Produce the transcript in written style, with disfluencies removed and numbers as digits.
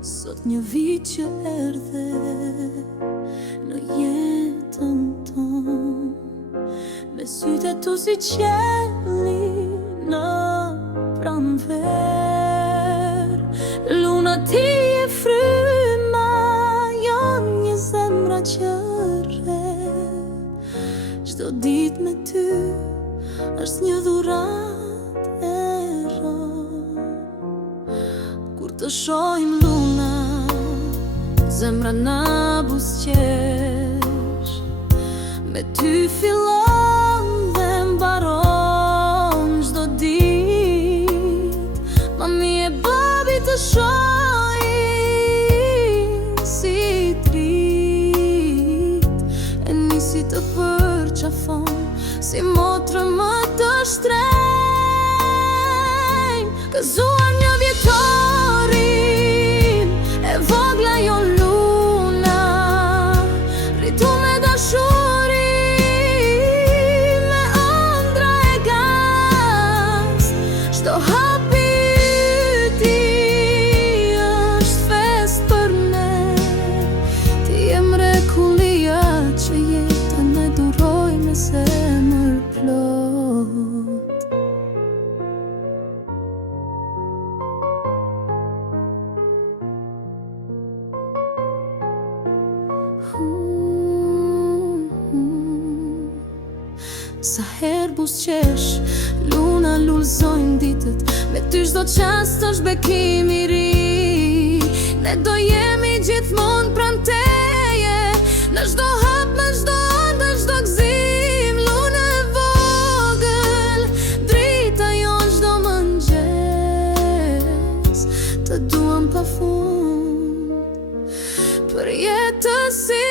Sot një vit që erdhe në jetën tonë, me sytë tu si qelli në pranver. Luna ti e fryma, janë një zemra që rret. Çdo ditë me ty është një dhurat e rrot. Kur të shohim luna, zemra na buzëqesh. Me ty fillon dhe mbaron çdo ditë. Mami e babi të shohin si trit, e nisi të përqafon si motrë më të shtrenjtë. Gëzuar një vjetorin e vogla jo luna, rritu me dashuri, me ëndra e gas. Çdo hapi ti është fest për ne. Ti je mrekullia që jetën e duroj me zemër plot. Sa herë buzëqesh, luna lullzojnë ditët. Me ty çdo qast është bekim i ri. Ne do jemi gjithmonë pranë teje, në çdo hap, me çdo ardhë, çdo gëzim. Luna e vogël, drita jon çdo mëngjes. Të duam pafund për jetësi.